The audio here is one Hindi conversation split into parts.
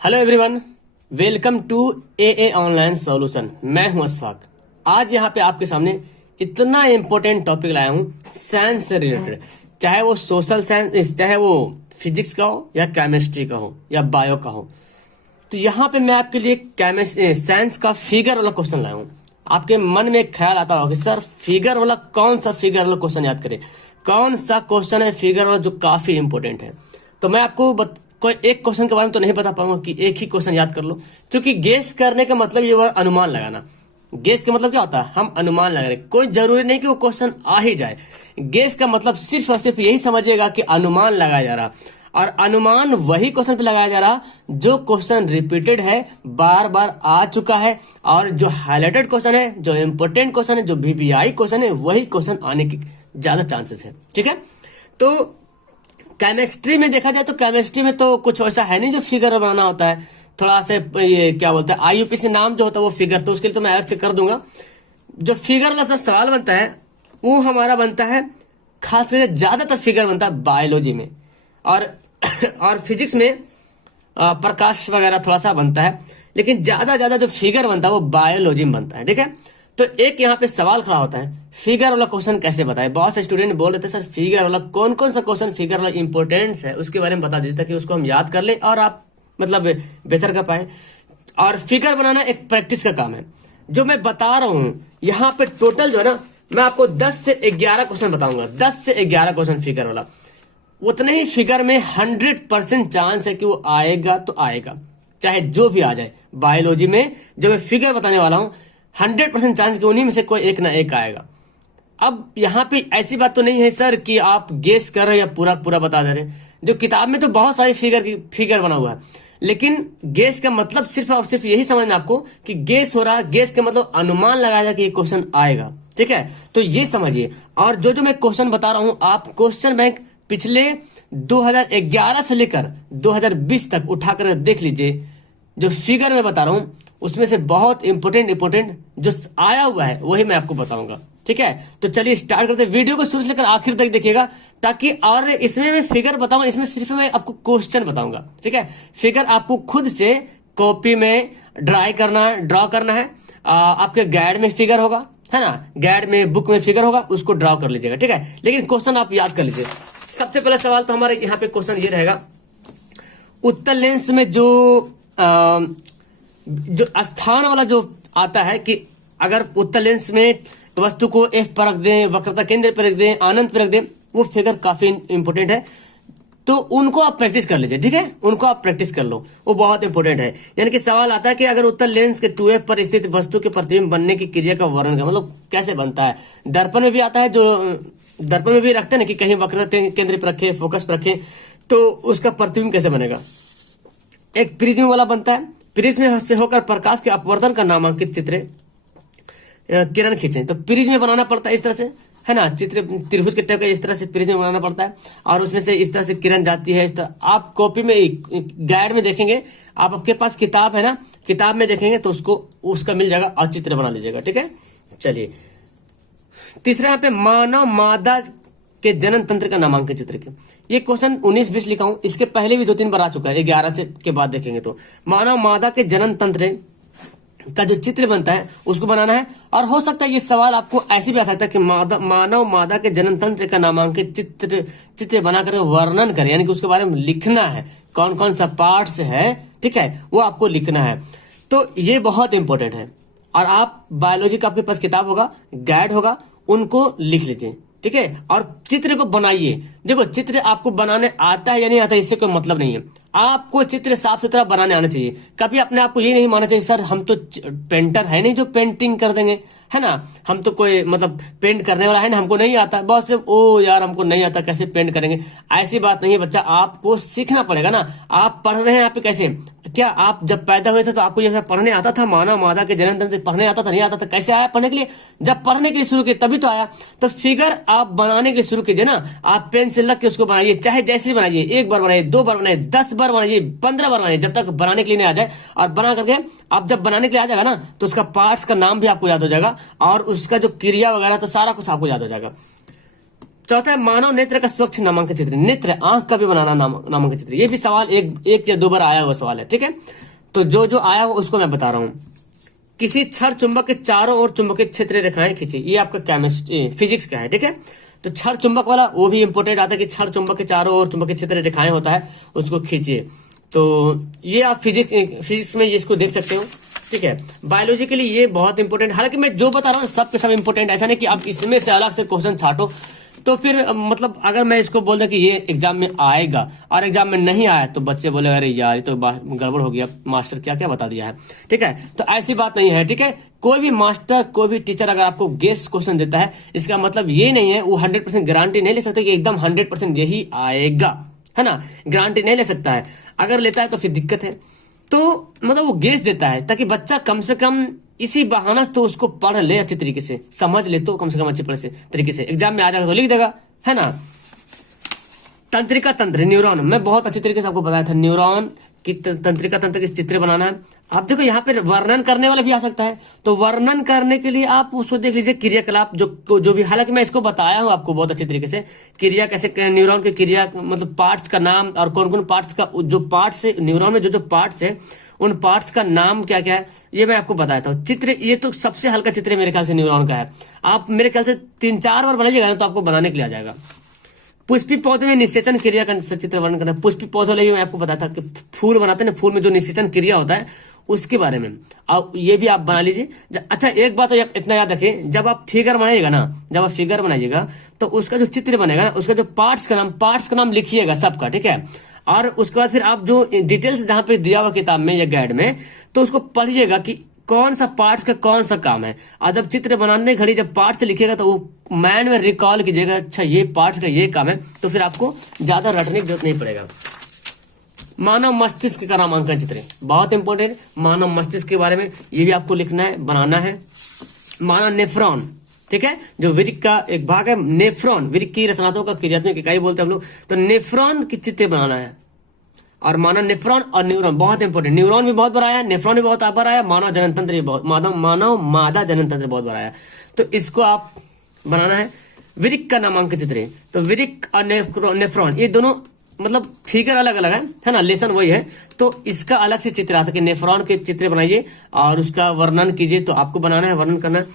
Hello everyone, welcome to a online solution. मैं हूं अशफाक। आज यहाँ पे आपके सामने इतना इम्पोर्टेंट टॉपिक लाया हूँ साइंस से रिलेटेड, चाहे वो सोशल साइंस, चाहे वो फिजिक्स का हो या केमिस्ट्री का हो या बायो का हो। तो यहाँ पे मैं आपके लिए केमिस्ट्री साइंस का फिगर वाला क्वेश्चन लाया हूँ। आपके मन में एक ख्याल आता होगा कि सर फिगर वाला कौन सा फिगर वाला क्वेश्चन याद करें, कौन सा क्वेश्चन है फिगर वाला जो काफी इंपॉर्टेंट है। तो मैं आपको कोई एक क्वेश्चन के बारे में तो नहीं बता पाऊंगा कि एक ही क्वेश्चन याद कर लो, क्योंकि गेस करने का मतलब ये हुआ अनुमान लगाना। गेस का मतलब क्या होता है, हम अनुमान लगा रहे। कोई जरूरी नहीं कि वो क्वेश्चन आ ही जाए। गेस का मतलब सिर्फ और सिर्फ यही समझिएगा कि अनुमान लगाया जा रहा, और अनुमान वही क्वेश्चन पे लगाया जा रहा जो क्वेश्चन रिपीटेड है, बार बार आ चुका है, और जो हाईलाइटेड क्वेश्चन है, जो इंपोर्टेंट क्वेश्चन है, जो वीवीआई क्वेश्चन है, वही क्वेश्चन आने की ज्यादा चांसेस है। ठीक है, तो केमिस्ट्री में देखा जाए तो केमिस्ट्री में तो कुछ ऐसा है नहीं जो फिगर बनाना होता है। थोड़ा से ये क्या बोलते हैं, आईयूपीसी नाम जो होता है वो फिगर, तो उसके लिए तो मैं अलग से कर दूंगा। जो फिगर वाला सवाल बनता है वो हमारा बनता है, खास करके ज्यादातर फिगर बनता है बायोलॉजी में, और फिजिक्स में प्रकाश वगैरह थोड़ा सा बनता है, लेकिन ज्यादा जो फिगर बनता है वो बायोलॉजी में बनता है। ठीक है, तो एक यहाँ पे सवाल खड़ा होता है, फिगर वाला क्वेश्चन कैसे बताए। बहुत से स्टूडेंट बोल रहे थे सर फिगर वाला कौन कौन सा क्वेश्चन फिगर वाला इंपॉर्टेंस है उसके बारे में बता दीजिए, ताकि उसको हम याद कर ले और आप मतलब बेहतर कर पाए। और फिगर बनाना एक प्रैक्टिस का काम है। जो मैं बता रहा हूं यहाँ पे टोटल जो है ना, मैं आपको 10 से 11 क्वेश्चन बताऊंगा। 10 से 11 क्वेश्चन फिगर वाला। उतने ही फिगर में 100% चांस है कि वो आएगा तो आएगा, चाहे जो भी आ जाए। बायोलॉजी में जो मैं फिगर बताने वाला हूं 100% चांस कि उन्हीं में से कोई एक ना एक आएगा। अब यहाँ पे ऐसी बात तो नहीं है सर कि आप गेस कर रहे हैं या पूरा पूरा बता दे रहे हैं। जो किताब में तो बहुत सारी फिगर बना हुआ है, लेकिन गेस का मतलब सिर्फ और सिर्फ यही समझना आपको कि गेस हो रहा है। गेस का मतलब अनुमान लगाया जाए कि ये क्वेश्चन आएगा। ठीक है, तो ये समझिए। और जो मैं क्वेश्चन बता रहा हूं, आप क्वेश्चन बैंक पिछले 2011 से लेकर 2020 तक उठाकर देख लीजिए। जो फिगर मैं बता रहा हूं उसमें से बहुत इंपोर्टेंट जो आया हुआ है वही मैं आपको बताऊंगा। ठीक है, तो चलिए स्टार्ट करते हैं। वीडियो को शुरू से लेकर आखिर तक देखिएगा, ताकि और इसमें मैं फिगर बताऊंगा, इसमें सिर्फ मैं आपको क्वेश्चन बताऊंगा। ठीक है, फिगर आपको खुद से कॉपी में ड्रॉ करना है। आपके गाइड में फिगर होगा, है ना, गाइड में बुक में फिगर होगा, उसको ड्रॉ कर लीजिएगा। ठीक है, लेकिन क्वेश्चन आप याद कर लीजिए। सबसे पहला सवाल तो हमारे यहाँ पे क्वेश्चन ये रहेगा, उत्तल लेंस में जो स्थान वाला जो आता है कि अगर उत्तल लेंस में वस्तु को एफ पर रख दें, वक्रता केंद्र पर रख दें, अनंत पर रख दें, वो फिगर काफी इंपॉर्टेंट है। तो उनको आप प्रैक्टिस कर लीजिए। ठीक है, उनको आप प्रैक्टिस कर लो, वो बहुत इंपॉर्टेंट है। यानी कि सवाल आता है कि अगर उत्तल लेंस के 2f पर स्थित वस्तु के प्रतिबिंब बनने की क्रिया का वर्णन करें, मतलब कैसे बनता है। दर्पण में भी आता है, जो दर्पण में भी रखते हैं ना कि कहीं वक्रता केंद्र पर रखे, फोकस पर रखे, तो उसका प्रतिबिंब कैसे बनेगा। एक प्रिज्म वाला बनता है, प्रिज्म से होकर प्रकाश के अपवर्तन का नामांकित चित्र किरण खींचे, तो प्रिज्म में बनाना पड़ता है इस तरह से, है ना, चित्र त्रिभुज के टाइप का इस तरह से प्रिज्म में बनाना पड़ता है, और उसमें से इस तरह से किरण जाती है। इस तरह आप कॉपी में गाइड में देखेंगे, आपके पास किताब है ना, किताब में देखेंगे तो उसका मिल जाएगा और चित्र बना लीजिएगा। ठीक है, चलिए तीसरा यहाँ पे मानव मादा के जनन तंत्र का नामांकन चित्र के। ये क्वेश्चन 19-20 लिखा हूं, इसके पहले भी 2-3 बार आ चुका है। 11 से के बाद देखेंगे तो मानव मादा के जनन तंत्र का जो चित्र बनता है उसको बनाना है। और हो सकता है ये सवाल आपको ऐसे भी आ सकता है कि मानव मादा के जनन तंत्र का नामांकित चित्र बनाकर वर्णन करें, यानी कि उसके बारे में लिखना है, कौन कौन सा पार्ट्स है। ठीक है, वो आपको लिखना है। तो ये बहुत इंपॉर्टेंट है। और आप बायोलॉजी का आपके पास किताब होगा, गाइड होगा, उनको लिख लीजिए। ठीक है, और चित्र को बनाइए। देखो चित्र आपको बनाने आता है या नहीं आता है इससे कोई मतलब नहीं है, आपको चित्र साफ सुथरा बनाने आना चाहिए। कभी अपने आप को ये नहीं मानना चाहिए सर हम तो पेंटर है नहीं जो पेंटिंग कर देंगे, है ना, हम तो कोई मतलब पेंट करने वाला है ना, हमको नहीं आता। बहुत से ओ यार हमको नहीं आता कैसे पेंट करेंगे, ऐसी बात नहीं है बच्चा, आपको सीखना पड़ेगा ना। आप पढ़ रहे हैं आप कैसे, क्या आप जब पैदा हुए थे तो आपको ये पढ़ने आता था, मानव मादा के जनन तंत्र पढ़ने आता था, नहीं आता था, कैसे आया पढ़ने के लिए, जब पढ़ने के लिए शुरू किए तभी तो आया। तो फिगर आप बनाने के लिए शुरू कीजिए ना, आप पेन से लग के उसको बनाइए, चाहे जैसे बनाइए, 1 बार बनाइए, 2 बार बनाइए, 10 बार बनाइए, 15 बार बनाइए, जब तक बनाने के लिए नहीं आ जाए। और बना करके आप जब बनाने के लिए आ जाएगा ना तो उसका पार्ट्स का नाम भी आपको याद हो जाएगा, और उसका जो क्रिया वगैरह तो सारा कुछ आपको याद हो जाएगा। चौथा है मानव नेत्र का स्वच्छ नामांकन चित्र, नेत्र आंख का भी बनाना नामांकन चित्र। ये भी सवाल एक या दो बार आया हुआ सवाल है, ठीक है। तो जो आया हुआ उसको मैं बता रहा हूं। किसी क्षण चुंबक के चारों ओर चुंबकीय क्षेत्र रेखाएं खींची, ये आपका केमिस्ट्री फिजिक्स का है, ठीक है। तो क्षण चुंबक वाला वो भी इंपॉर्टेंट आता है कि क्षण चुंबक के चारों ओर चुंबकीय क्षेत्र रेखाएं होता है, उसको खींचिए। तो ये आप फिजिक्स में इसको देख सकते हो, ठीक है। बायोलॉजी के लिए ये बहुत इंपॉर्टेंट, हालांकि मैं जो बता रहा हूँ सब के सब इंपॉर्टेंट, ऐसा नहीं कि आप इसमें से अलग से क्वेश्चन छाटो। तो फिर मतलब अगर मैं इसको बोल दूं कि ये एग्जाम में आएगा और एग्जाम में नहीं आया तो बच्चे बोले अरे यार ये तो गड़बड़ हो गया, मास्टर क्या क्या बता दिया है, ठीक है। तो ऐसी बात नहीं है, ठीक है। कोई भी मास्टर कोई भी टीचर अगर आपको गेस क्वेश्चन देता है, इसका मतलब ये नहीं है, वो 100% गारंटी नहीं ले सकते कि एकदम 100% यही आएगा, है ना। गारंटी नहीं ले सकता है, अगर लेता है तो फिर दिक्कत है। तो मतलब वो गेस देता है ताकि बच्चा कम से कम इसी बहाना तो उसको पढ़ ले, अच्छे तरीके से समझ ले, तो कम से कम अच्छे तरीके से एग्जाम में आ जाएगा तो लिख देगा, है ना। तंत्रिका तंत्र, न्यूरॉन, मैं बहुत अच्छी तरीके से आपको बताया था न्यूरॉन की तंत्रिका तंत्र के चित्र बनाना है। आप देखो यहाँ पे वर्णन करने वाला भी आ सकता है, तो वर्णन करने के लिए आप उसको देख लीजिए क्रियाकलाप जो भी, हालांकि मैं इसको बताया हूँ आपको बहुत अच्छी तरीके से, क्रिया कैसे न्यूरॉन की क्रिया, मतलब पार्ट्स का नाम और कौन कौन पार्ट्स का, जो पार्ट्स है न्यूरॉन में जो पार्ट्स है उन पार्ट्स का नाम क्या क्या है, ये मैं आपको बताया था। चित्र, ये तो सबसे हल्का चित्र मेरे ख्याल से न्यूरॉन का है, आप मेरे ख्याल से 3-4 बार बनाइएगा ना तो आपको बनाने के लिए आ जाएगा। पुष्पी पौधे में निषेचन क्रिया का चित्र वर्णन करना, पुष्पी पौधों में मैं आपको बताया था कि फूल बनाते हैं ना, फूल में जो निषेचन क्रिया होता है उसके बारे में, अब ये भी आप बना लीजिए। अच्छा एक बात तो इतना याद रखिए, जब आप फिगर बनाइएगा ना, जब आप फिगर बनाइएगा तो उसका जो चित्र बनेगा ना, उसका जो पार्ट्स का नाम लिखिएगा सबका, ठीक है। और उसके बाद फिर आप जो डिटेल्स जहां पे दिया हुआ किताब में या गाइड में, तो उसको पढ़िएगा कि कौन सा पार्ट्स का कौन सा काम है। और जब चित्र बनाने घड़ी जब पार्ट्स लिखिएगा तो वो माइंड में रिकॉल कीजिएगा, अच्छा ये पार्ट्स का ये काम है, तो फिर आपको ज्यादा रटने की जरूरत नहीं पड़ेगा। मानव मस्तिष्क का नामांकन चित्र बहुत इंपॉर्टेंट, मानव मस्तिष्क के बारे में ये भी आपको लिखना है, बनाना है। मानव नेफ्रॉन, ठीक है, जो वृक्क का एक भाग है, नेफ्रॉन वृक्क की रचनात्मक क्रियात्मक इकाई बोलते हैं हम लोग, तो नेफ्रॉन की चित्र बनाना है। और मानव नेफ्रॉन और न्यूरॉन बहुत इंपॉर्टेंट, न्यूरॉन भी बहुत बड़ा है, नेफ्रॉन भी बहुत बड़ा है, मानव जनन तंत्र भी बहुत, मानव मादा जनन तंत्र बहुत बड़ा है, तो इसको आप बनाना है। वृक्क का नामांकन चित्र, तो वृक्क और नेफ्रॉन ये दोनों मतलब फिगर अलग अलग है ना, लेसन वही है, तो इसका अलग से चित्र आता है कि नेफ्रॉन के चित्र बनाइए और उसका वर्णन कीजिए, तो आपको बनाना है, वर्णन करना है।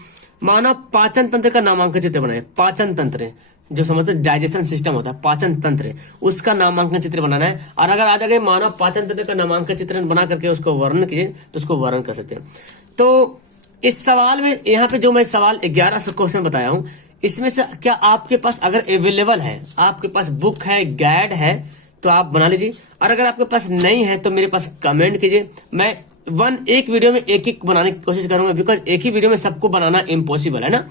मानव पाचन तंत्र का नामांकन चित्र बनाए, पाचन तंत्र जो समझते डाइजेशन सिस्टम होता है, पाचन तंत्र, उसका नामांकन चित्र बनाना है। और अगर आ जाए मानव पाचन तंत्र का नामांकन चित्र बना करके उसको वर्णन कीजिए तो उसको वर्णन कर सकते हैं। तो इस सवाल में यहाँ पे जो मैं सवाल 11 क्वेश्चन बताया हूँ, इसमें से क्या आपके पास अगर अवेलेबल है, आपके पास बुक है, गाइड है, तो आप बना लीजिए। और अगर आपके पास नहीं है तो मेरे पास कमेंट कीजिए, मैं एक वीडियो में एक बनाने की कोशिश करूंगा, बिकॉज एक ही वीडियो में सबको बनाना इम्पॉसिबल है ना।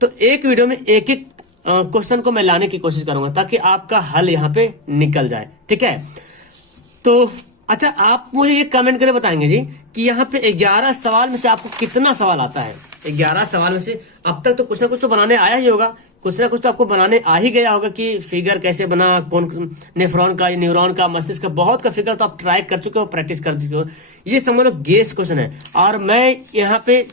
तो एक वीडियो में एक क्वेश्चन को मैं लाने की कोशिश करूंगा ताकि आपका हल यहाँ पे निकल जाए, ठीक है। तो अच्छा आप मुझे ये कमेंट करके बताएंगे जी कि यहाँ पे 11 सवाल में से आपको कितना सवाल आता है। 11 सवाल में से अब तक तो कुछ ना कुछ तो बनाने आया ही होगा, कुछ ना कुछ तो आपको बनाने आ ही गया होगा कि फिगर कैसे बना, कौन नेफ्रॉन का, न्यूरॉन का, मस्तिष्क का, बहुत का फिगर तो आप ट्राई कर चुके हो, प्रैक्टिस कर चुके हो। ये समझ लो गेस क्वेश्चन है और मैं यहाँ पे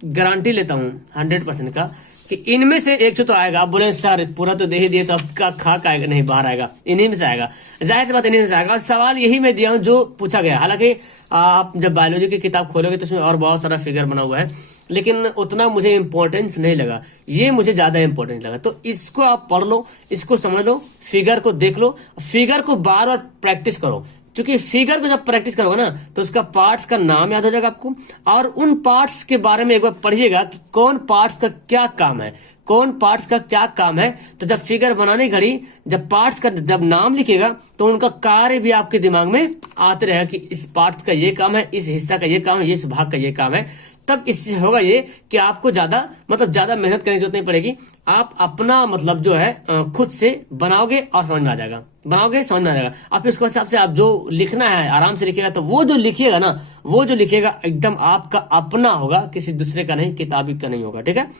गारंटी लेता हूँ 100% का कि इनमें से एक तो आएगा। आप बोले सर पूरा तो दे ही दिए तो आपका खाक आएगा, नहीं बाहर आएगा, इन्हीं में से आएगा, जाहिर सी बात इन्हीं में से आएगा। और सवाल यही मैं दिया हूँ जो पूछा गया। हालांकि आप जब बायोलॉजी की किताब खोलोगे तो उसमें और बहुत सारा फिगर बना हुआ है, लेकिन उतना मुझे इंपॉर्टेंस नहीं लगा, ये मुझे ज्यादा इंपॉर्टेंट लगा। तो इसको आप पढ़ लो, इसको समझ लो, फिगर को देख लो, फिगर को बार बार प्रैक्टिस करो, क्योंकि फिगर को जब प्रैक्टिस करोगे ना तो उसका पार्ट्स का नाम याद हो जाएगा आपको, और उन पार्ट्स के बारे में एक बार पढ़िएगा कि कौन पार्ट्स का क्या काम है, कौन पार्ट्स का क्या काम है। तो जब फिगर बनाने घड़ी जब पार्ट्स का जब नाम लिखेगा तो उनका कार्य भी आपके दिमाग में आते रहेगा कि इस पार्ट्स का ये काम है, इस हिस्सा का ये काम है, इस भाग का ये काम है। तब इससे होगा ये कि आपको ज्यादा मेहनत करने की जरूरत नहीं पड़ेगी, आप अपना मतलब जो है खुद से बनाओगे और समझ में आ जाएगा, बनाओगे समझ में आ जाएगा। आप इसको हिसाब से आप जो लिखना है आराम से लिखिएगा, तो वो जो लिखिएगा ना, वो जो लिखिएगा एकदम आपका अपना होगा, किसी दूसरे का नहीं, किताबी का नहीं होगा, ठीक है।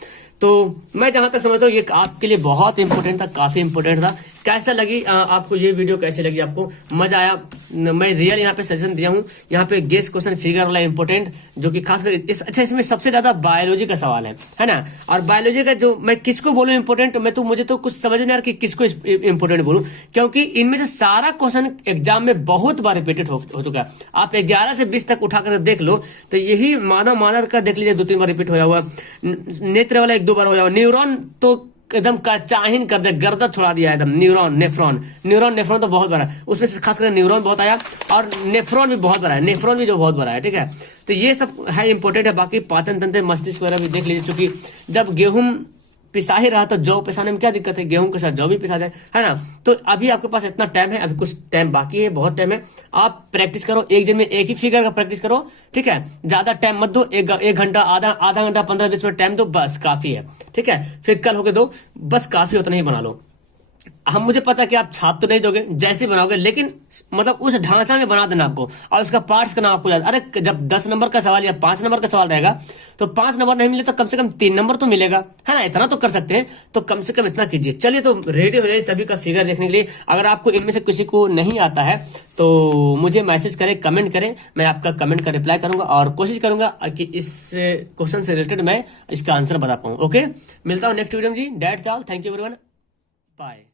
तो मैं जहां तक समझता हूँ ये आपके लिए बहुत इंपॉर्टेंट था, काफी इंपॉर्टेंट था, कैसा लगी आपको ये वीडियो, कैसी लगी आपको, मजा आया? मैं रियल यहाँ पे सजेशन दिया हूँ। यहाँ पे गेस क्वेश्चन फिगर वाला इंपॉर्टेंट, जो कि खासकर इसमें सबसे ज्यादा बायोलॉजी का सवाल है ना। और बायोलॉजी का जो मैं किसको बोलूँ इंपॉर्टेंट, मुझे तो कुछ समझ नहीं आ रहा कि किसको इंपॉर्टेंट बोलूँ, क्योंकि इनमें से सारा क्वेश्चन एग्जाम में बहुत बार रिपीटेड हो चुका है। आप 11 से 20 तक उठाकर देख लो तो यही मानव का देख लीजिए 2-3 बार रिपीट होया हुआ, नेत्र वाला 1-2 बार होया हुआ, न्यूरॉन तो एकदम का चाहीन कर दे, गर्दन छुड़ा दिया एकदम। न्यूरॉन तो बहुत बड़ा है, उसमें से खासकर न्यूरॉन बहुत आया, और नेफ्रॉन भी बहुत बड़ा है, नेफ्रॉन भी जो बहुत बड़ा है, ठीक है। तो ये सब है इंपॉर्टेंट है। बाकी पाचन तंत्र, मस्तिष्क वगैरह भी देख लीजिए, क्योंकि जब गेहूं पिसा ही रहा तो जौ पिसाने में क्या दिक्कत है, गेहूं के साथ जौ भी पिसा जाए, है ना। तो अभी आपके पास इतना टाइम है, अभी कुछ टाइम बाकी है, बहुत टाइम है। आप प्रैक्टिस करो, एक दिन में एक ही फिगर का प्रैक्टिस करो, ठीक है। ज्यादा टाइम मत दो, एक घंटा, आधा घंटा, 15-20 मिनट टाइम दो, बस काफी है, ठीक है। फिर कल होके दो, बस काफी, उतना ही बना लो। हम मुझे पता है कि आप छाप तो नहीं दोगे, जैसे बनाओगे, लेकिन मतलब उस ढांचा में बना देना आपको, और उसका पार्ट्स का नाम आपको याद। अरे जब 10 नंबर का सवाल या 5 नंबर का सवाल रहेगा तो 5 नंबर नहीं मिले तो कम से कम 3 नंबर तो मिलेगा, है ना। इतना तो कर सकते हैं, तो कम से कम इतना कीजिए। चलिए, तो रेडी हो जाइए सभी का फिगर देखने के लिए। अगर आपको इनमें से किसी को नहीं आता है तो मुझे मैसेज करें, कमेंट करें, मैं आपका कमेंट का रिप्लाई करूंगा, और कोशिश करूंगा कि इस क्वेश्चन से रिलेटेड मैं इसका आंसर बता पाऊं। ओके, मिलता हूं नेक्स्ट वीडियो में जी। That's all, thank you everyone, bye.